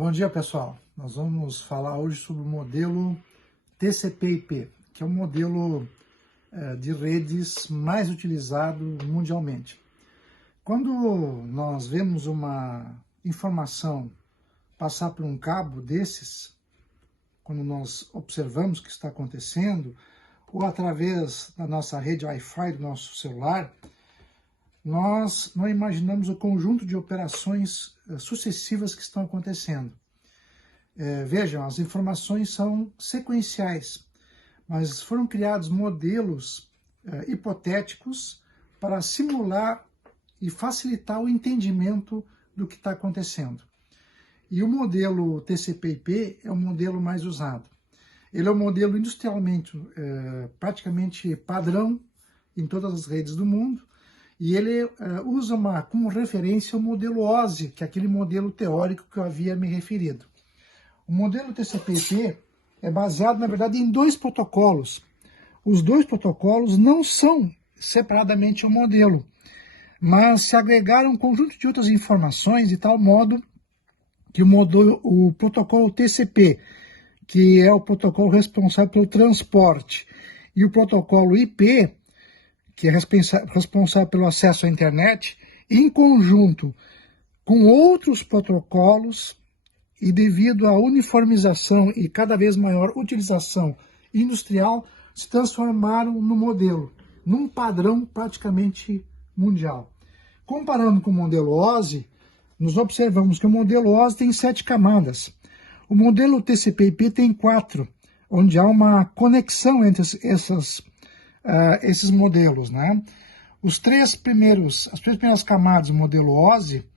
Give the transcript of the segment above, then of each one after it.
Bom dia, pessoal. Nós vamos falar hoje sobre o modelo TCP/IP, que é o modelo de redes mais utilizado mundialmente. Quando nós vemos uma informação passar por um cabo desses, quando nós observamos o que está acontecendo, ou através da nossa rede Wi-Fi do nosso celular, nós não imaginamos o conjunto de operações sucessivas que estão acontecendo. Vejam, as informações são sequenciais, mas foram criados modelos hipotéticos para simular e facilitar o entendimento do que está acontecendo. E o modelo TCP/IP é o modelo mais usado. Ele é um modelo industrialmente praticamente padrão em todas as redes do mundo, e ele usa como referência o modelo OSI, que é aquele modelo teórico que eu havia me referido. O modelo TCP/IP é baseado, na verdade, em dois protocolos. Os dois protocolos não são separadamente um modelo, mas se agregaram um conjunto de outras informações de tal modo que o protocolo TCP, que é o protocolo responsável pelo transporte, e o protocolo IP, que é responsável pelo acesso à internet, em conjunto com outros protocolos, e devido à uniformização e cada vez maior utilização industrial, se transformaram no modelo, num padrão praticamente mundial. Comparando com o modelo OSI, nós observamos que o modelo OSI tem 7 camadas. O modelo TCP/IP tem 4, onde há uma conexão entre esses modelos, né? As três primeiras camadas do modelo OSI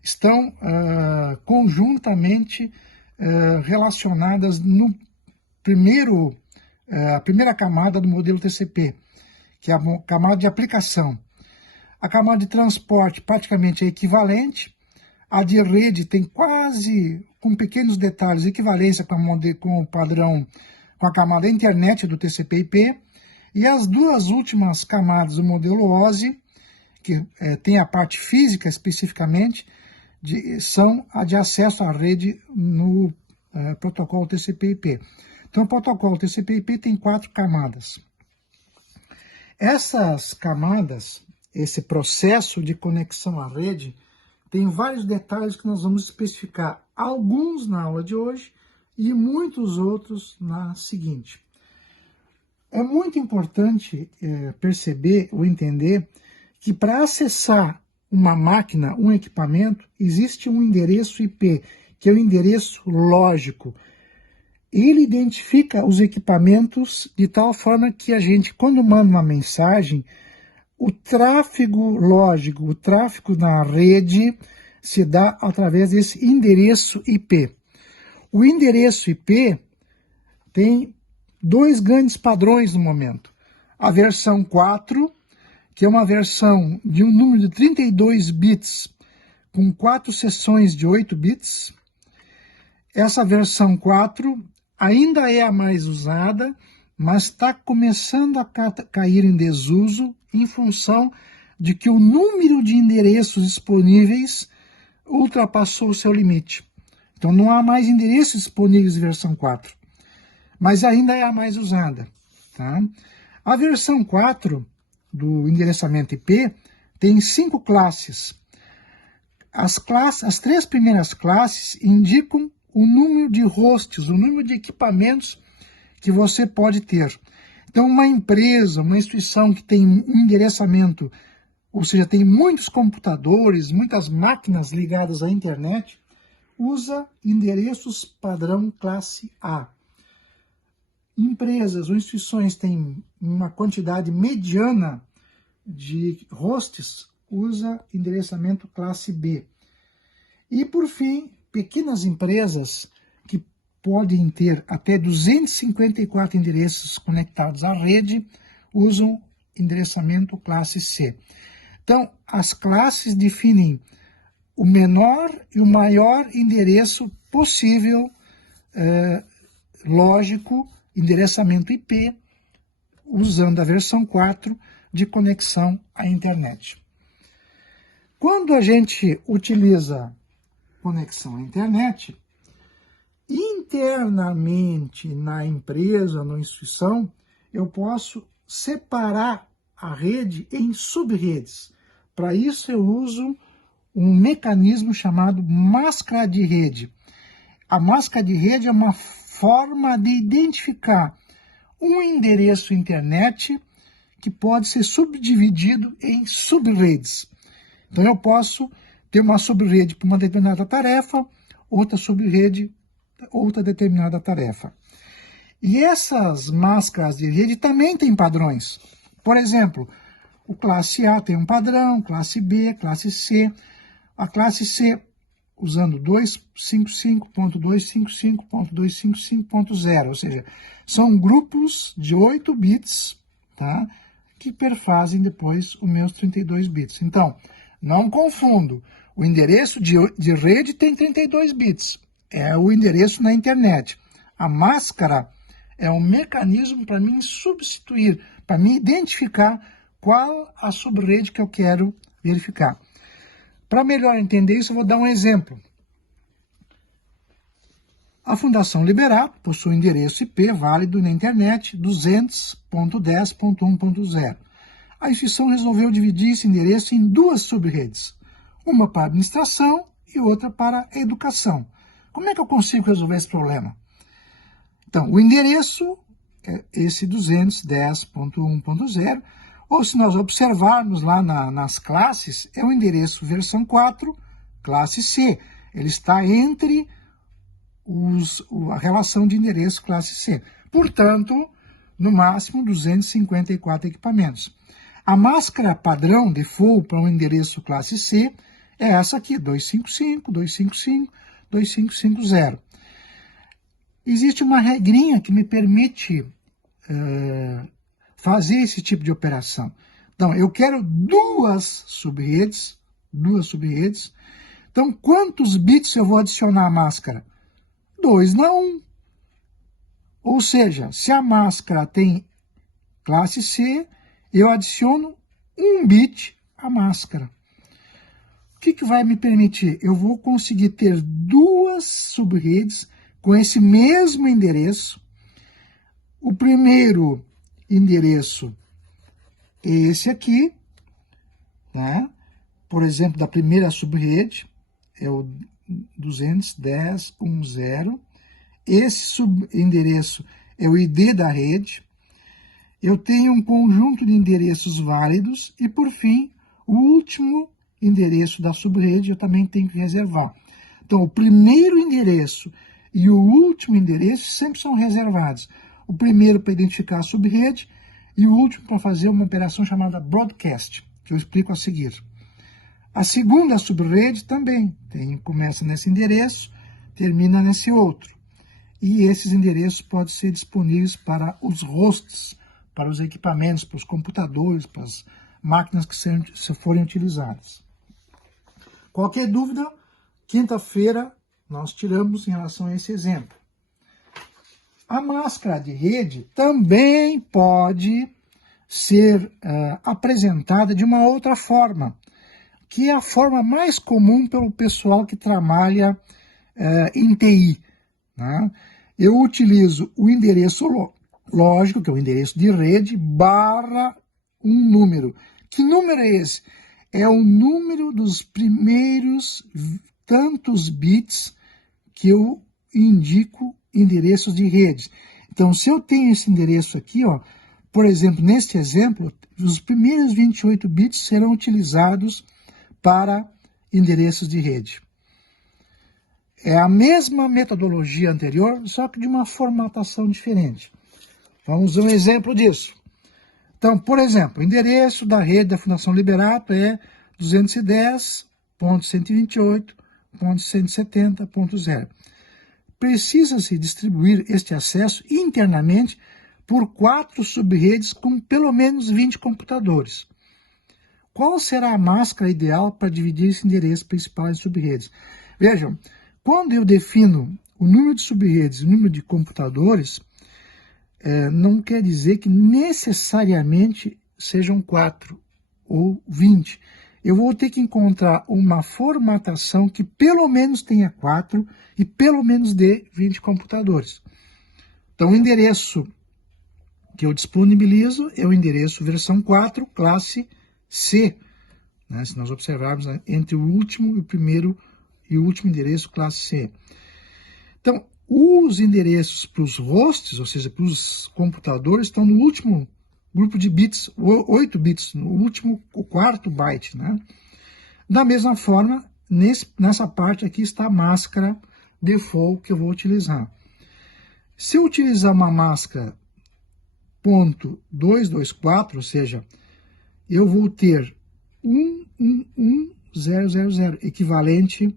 estão conjuntamente relacionadas no a primeira camada do modelo TCP, que é a camada de aplicação. A camada de transporte praticamente é equivalente, a de rede tem quase, com pequenos detalhes, equivalência com o padrão, com a camada internet do TCP/IP, e as duas últimas camadas do modelo OSI, que tem a parte física especificamente, são a de acesso à rede no protocolo TCP/IP. Então, o protocolo TCP/IP tem 4 camadas. Essas camadas, esse processo de conexão à rede, tem vários detalhes que nós vamos especificar, alguns na aula de hoje e muitos outros na seguinte. É muito importante perceber ou entender que para acessar uma máquina, um equipamento, existe um endereço IP, que é o endereço lógico. Ele identifica os equipamentos de tal forma que a gente, quando manda uma mensagem, o tráfego lógico, o tráfego na rede, se dá através desse endereço IP. O endereço IP tem 2 grandes padrões no momento. A versão 4, que é uma versão de um número de 32 bits, com 4 seções de 8 bits. Essa versão 4 ainda é a mais usada, mas está começando a cair em desuso em função de que o número de endereços disponíveis ultrapassou o seu limite. Então não há mais endereços disponíveis em versão 4, mas ainda é a mais usada. Tá? A versão 4 do endereçamento IP tem 5 classes. As 3 primeiras classes indicam o número de hosts, o número de equipamentos que você pode ter. Então, uma empresa, uma instituição que tem um endereçamento, ou seja, tem muitos computadores, muitas máquinas ligadas à internet, usa endereços padrão classe A. Empresas ou instituições têm uma quantidade mediana de hosts, usa endereçamento classe B. E, por fim, pequenas empresas que podem ter até 254 endereços conectados à rede, usam endereçamento classe C. Então, as classes definem o menor e o maior endereço possível, lógico, endereçamento IP, usando a versão 4 de conexão à internet. Quando a gente utiliza conexão à internet, internamente na empresa, na instituição, eu posso separar a rede em sub-redes. Para isso eu uso um mecanismo chamado máscara de rede. A máscara de rede é uma forma de identificar um endereço internet que pode ser subdividido em sub-redes. Então eu posso ter uma sub-rede para uma determinada tarefa, outra sub-rede, outra determinada tarefa. E essas máscaras de rede também têm padrões. Por exemplo, o classe A tem um padrão, classe B, classe C. A classe C, usando 255.255.255.0, ou seja, são grupos de 8 bits, tá, que perfazem depois os meus 32 bits. Então, não confundo, o endereço de rede tem 32 bits, é o endereço na internet. A máscara é um mecanismo para mim substituir, para mim identificar qual a subrede que eu quero verificar. Para melhor entender isso, eu vou dar um exemplo. A Fundação Liberato possui um endereço IP válido na internet 200.10.1.0. A instituição resolveu dividir esse endereço em duas subredes, uma para administração e outra para educação. Como é que eu consigo resolver esse problema? Então, o endereço é esse 210.1.0, ou se nós observarmos lá nas classes, é o endereço versão 4, classe C. Ele está entre a relação de endereço classe C. Portanto, no máximo 254 equipamentos. A máscara padrão default para um endereço classe C é essa aqui, 255.255.255.0. Existe uma regrinha que me permite fazer esse tipo de operação. Então, eu quero duas subredes. Então, quantos bits eu vou adicionar à máscara? 2 na 1. Ou seja, se a máscara tem classe C, eu adiciono 1 bit à máscara. O que vai me permitir? Eu vou conseguir ter duas subredes com esse mesmo endereço. O primeiro endereço é esse aqui, né? Por exemplo, da primeira subrede, é o 210.1.0. Esse subendereço é o ID da rede. Eu tenho um conjunto de endereços válidos e, por fim, o último endereço da subrede eu também tenho que reservar. Então, o primeiro endereço e o último endereço sempre são reservados. O primeiro para identificar a subrede e o último para fazer uma operação chamada broadcast, que eu explico a seguir. A segunda subrede também começa nesse endereço, termina nesse outro. E esses endereços podem ser disponíveis para os hosts, para os equipamentos, para os computadores, para as máquinas que forem utilizadas. Qualquer dúvida, quinta-feira nós tiramos em relação a esse exemplo. A máscara de rede também pode ser apresentada de uma outra forma, que é a forma mais comum pelo pessoal que trabalha em TI. Né? Eu utilizo o endereço lógico, que é o endereço de rede, barra um número. Que número é esse? É o número dos primeiros tantos bits que eu indico endereços de redes. Então, se eu tenho esse endereço aqui, ó, por exemplo, neste exemplo, os primeiros 28 bits serão utilizados para endereços de rede. É a mesma metodologia anterior, só que de uma formatação diferente. Vamos ver um exemplo disso. Então, por exemplo, o endereço da rede da Fundação Liberato é 210.128.170.0. Precisa-se distribuir este acesso internamente por 4 subredes com pelo menos 20 computadores. Qual será a máscara ideal para dividir esse endereço principal em subredes? Vejam, quando eu defino o número de subredes e o número de computadores, não quer dizer que necessariamente sejam 4 ou 20. eu vou ter que encontrar uma formatação que pelo menos tenha 4 e pelo menos dê 20 computadores. Então, o endereço que eu disponibilizo é o endereço versão 4, classe C, né? Se nós observarmos entre o último e o primeiro e o último endereço, classe C. Então, os endereços para os hosts, ou seja, para os computadores, estão no último grupo de bits, 8 bits, no último, o quarto byte, né? Da mesma forma, nessa parte aqui está a máscara default que eu vou utilizar. Se eu utilizar uma máscara .224, ou seja, eu vou ter 111000, equivalente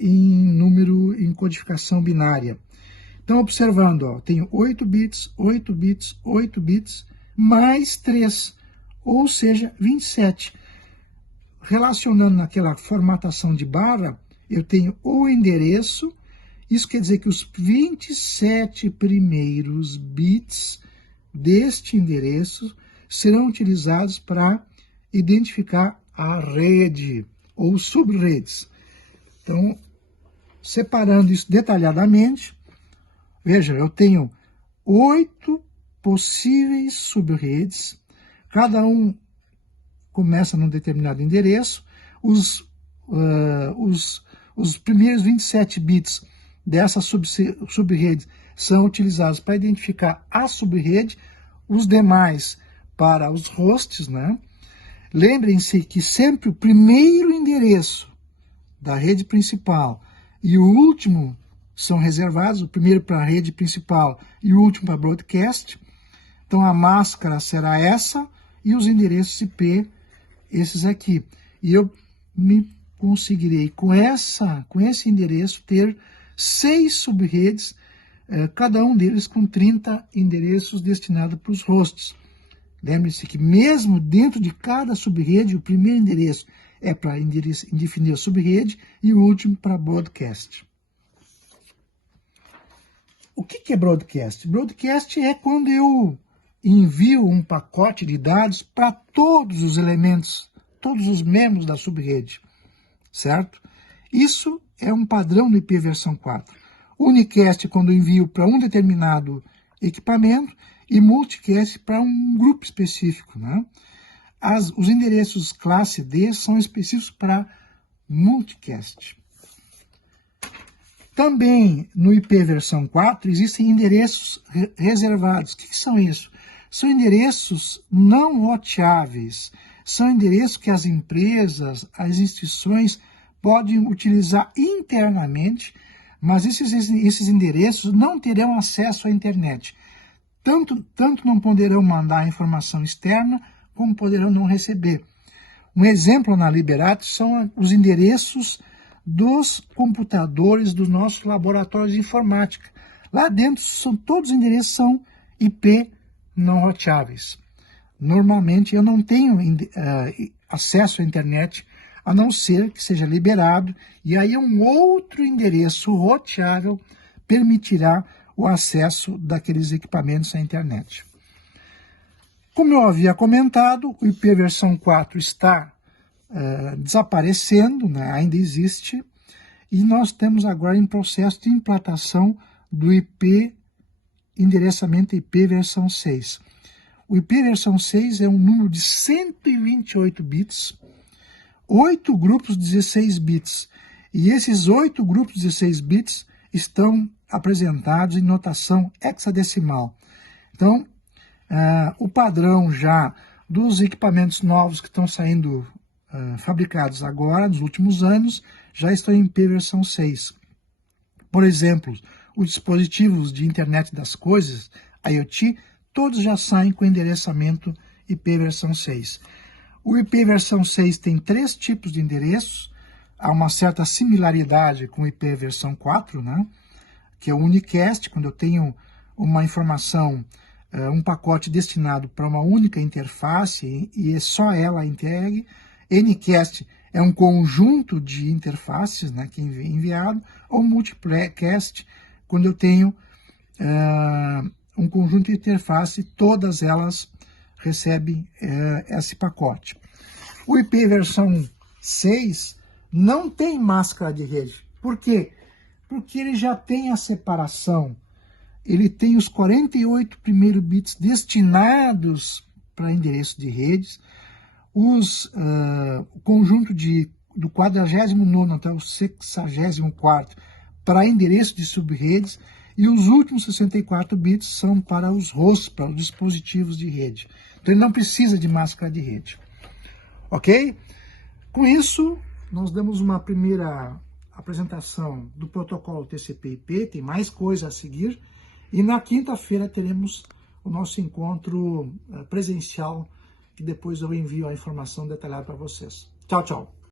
em número, em codificação binária. Então, observando, ó, tenho 8 bits, 8 bits, 8 bits, mais 3, ou seja, 27. Relacionando naquela formatação de barra, eu tenho o endereço, isso quer dizer que os 27 primeiros bits deste endereço serão utilizados para identificar a rede ou subredes. Então, separando isso detalhadamente, veja, eu tenho 8 possíveis subredes, cada um começa num determinado endereço, os primeiros 27 bits dessas subredes são utilizados para identificar a subrede, os demais para os hosts, né? Lembrem-se que sempre o primeiro endereço da rede principal e o último são reservados, o primeiro para a rede principal e o último para broadcast. Então a máscara será essa e os endereços IP, esses aqui. E eu conseguirei com esse endereço ter 6 subredes, cada um deles com 30 endereços destinados para os hosts. Lembre-se que mesmo dentro de cada subrede, o primeiro endereço é para definir a subrede e o último para broadcast. O que é broadcast? Broadcast é quando eu envio um pacote de dados para todos os elementos, todos os membros da subrede, certo? Isso é um padrão do IP versão 4. Unicast quando eu envio para um determinado equipamento e multicast para um grupo específico, né? Os endereços classe D são específicos para multicast. Também no IP versão 4 existem endereços reservados. O que são isso? São endereços não roteáveis. São endereços que as empresas, as instituições podem utilizar internamente, mas esses endereços não terão acesso à internet. Tanto não poderão mandar informação externa, como poderão não receber. Um exemplo na Liberato são os endereços dos computadores dos nossos laboratórios de informática. Lá dentro, todos os endereços são IP não roteáveis. Normalmente, eu não tenho acesso à internet, a não ser que seja liberado, e aí um outro endereço roteável permitirá o acesso daqueles equipamentos à internet. Como eu havia comentado, o IP versão 4 está desaparecendo, né? Ainda existe, e nós temos agora em processo de implantação do endereçamento IP versão 6. O IP versão 6 é um número de 128 bits, 8 grupos 16 bits, e esses 8 grupos 16 bits estão apresentados em notação hexadecimal. Então, o padrão já dos equipamentos novos que estão saindo fabricados agora, nos últimos anos, já estão em IP versão 6. Por exemplo, os dispositivos de internet das coisas, IoT, todos já saem com endereçamento IP versão 6. O IP versão 6 tem 3 tipos de endereços, há uma certa similaridade com o IP versão 4, né? Que é o unicast, quando eu tenho uma informação, um pacote destinado para uma única interface e é só ela entregue. Ncast é um conjunto de interfaces, né, que é enviado, ou multicast, quando eu tenho um conjunto de interface, todas elas recebem esse pacote. O IP versão 6 não tem máscara de rede. Por quê? Porque ele já tem a separação. Ele tem os 48 primeiros bits destinados para endereço de redes, o conjunto do 49º até o 64º para endereço de subredes, e os últimos 64 bits são para os hosts, para os dispositivos de rede. Então ele não precisa de máscara de rede. Ok? Com isso, nós damos uma primeira apresentação do protocolo TCP/IP, tem mais coisa a seguir, e na quinta-feira teremos o nosso encontro presencial, que depois eu envio a informação detalhada para vocês. Tchau, tchau!